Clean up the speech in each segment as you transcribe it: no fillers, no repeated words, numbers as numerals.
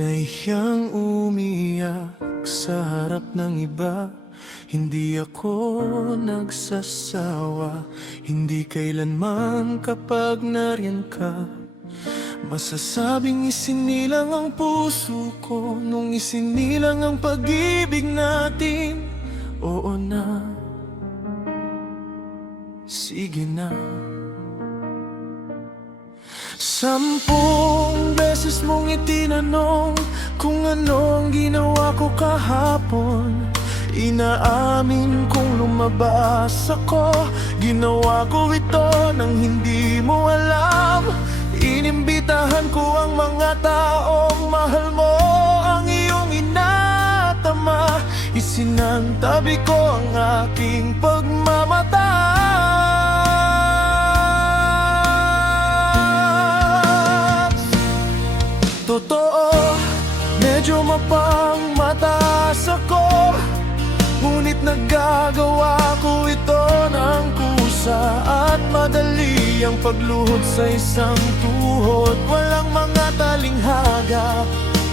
Nahiyang umiyak sa harap ng iba. Hindi ako nagsasawa, hindi kailanman kapag nariyan ka. Masasabing isinilang ang puso ko nung isinilang ang pag-ibig natin. Oo na, sige na. 10 beses mong itinanong kung ano ang ginawa ko kahapon. Inaamin kong lumabas ako, ginawa ko ito nang hindi mo alam. Inimbitahan ko ang mga taong mahal mo, ang iyong inatama. Isinantabi ko ang aking pagmamataas. Totoo, medyo mapangmataas ako, ngunit nagagawa ko ito ng kusa. At madali ang pagluhod sa isang tuhod, walang mga talinghaga.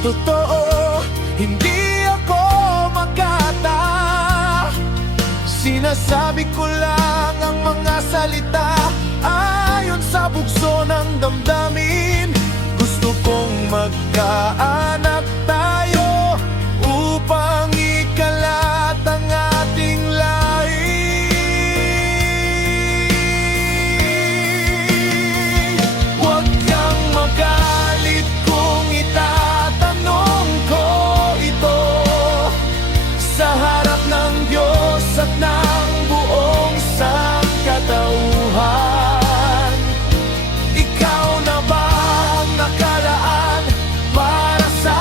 Totoo, hindi ako makata. Sinasabi ko lang ang mga salita ayon sa bugso ng damdamin. Gusto kong magkaanak tayo upang ikalat ang ating lahi. Huwag kang magalit kung itatanong ko ito sa harap ng Diyos at ng buong sangkatauhan. Ikaw na ba ang nakalaan para sa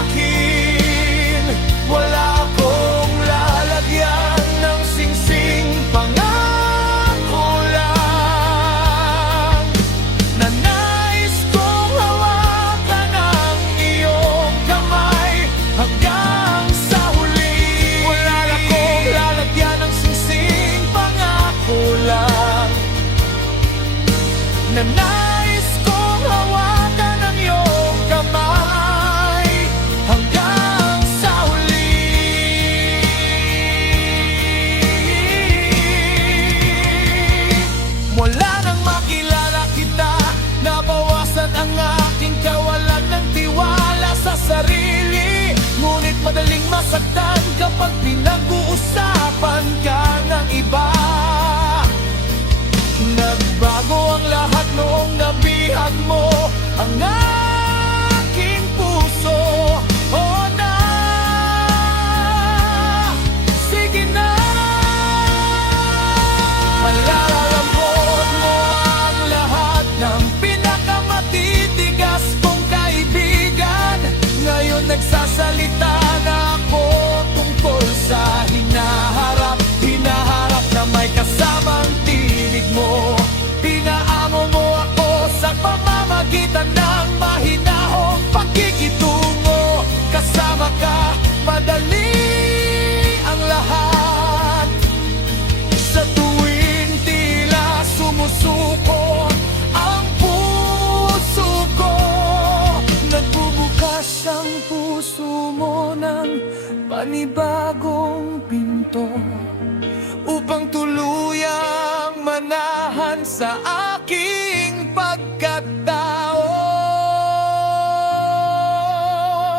akin? Wala akong lalagyan ng singsing, pangako lang na nais kong hawakan ang iyong kamay hanggang sa huli. Wala akong lalagyan ng singsing, pangako lang na nais kong hawakan ang iyong kamay hanggang sa huli. Mula nang makilala kita, nabawasan ang aking kawalan ng tiwala sa sarili. Ngunit madaling masaktan kapag pinag-uusapan ka ng iba. Nagbago ang lahat noong nabihag mo ang aking puso. Oh na, sige na. Malalambot mo ang lahat ng pinakamatitigas kong kaibigan. Ngayon nagsasalita na ako tungkol sa hinaharap na may kasamang tinig mo. Pinaamo mo ako sa pamamagitan ng mahinahong pakikitungo. Kasama ka, madali ang lahat. Sa tuwing tila sumusuko ang puso ko, nagbubukas ang puso mo ng panibagong pinto upang tuluyang manahan sa aking pagkatao.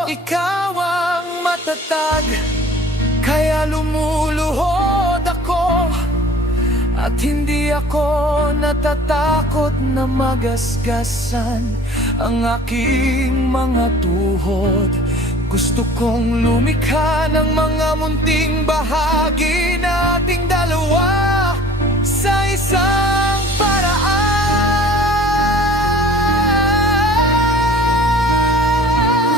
Ikaw ang matatag, kaya lumuluhod ako. At hindi ako natatakot na magasgasan ang aking mga tuhod. Gusto kong lumikha ng mga munting bahagi nating dalawa sa isang paraan.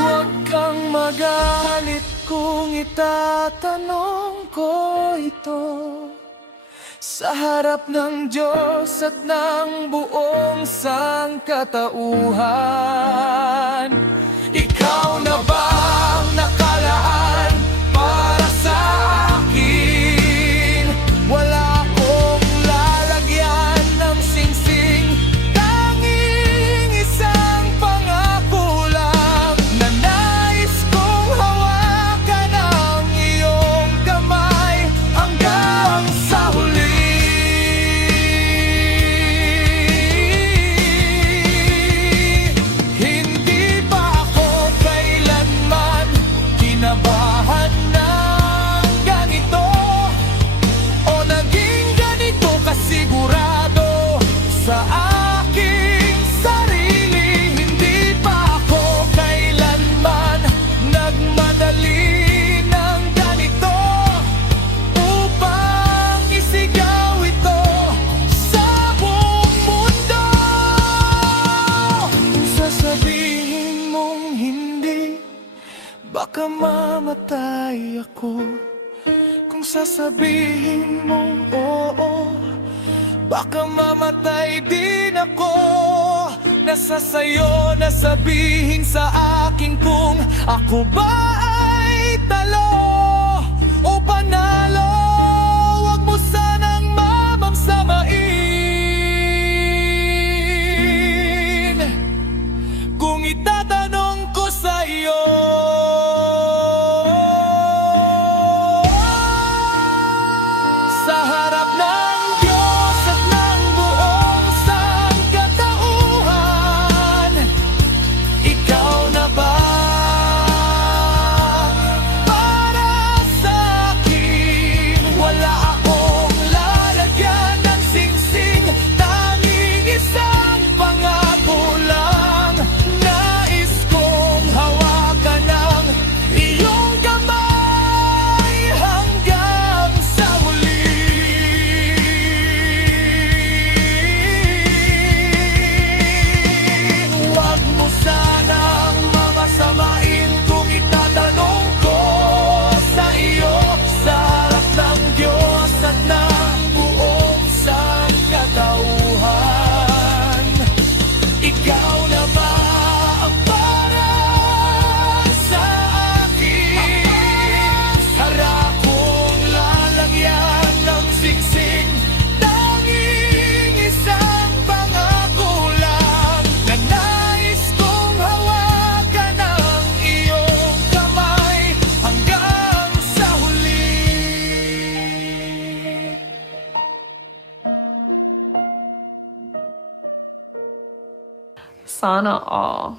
Huwag kang magalit kung itatanong ko ito sa harap ng Diyos at ng buong sangkatauhan. Ikaw na ba ang nakalaan para sa akin? Wala akong lalagyan ng singsing, tanging isang pangako lang na ako. Kung sasabihin mong oo, baka mamatay din ako. Nasa sayo na sabihin sa akin kung ako ba ay talo o panalo. Huwag mo sanang mamamsamain kung itatanong ko sa'yo. Sa harap ng Diyos at ng buong sangkatauhan, ikaw na ba para sa'kin? Wala akong lalagyan ng singsing, tanging isang pangako lang. Nais kong hawakan ng iyong kamay hanggang sa huli. Huwag mo sanang mamasamain kung itatanong ko sa iyo. Sa harap ng Diyos at ng buong sangkatauhan, ikaw na ba ang para sa akin? Harap kong lalagyan ng singsing, tanging isang pangako lang. Na nais kong hawakan ang iyong kamay hanggang sa huli. Sana all.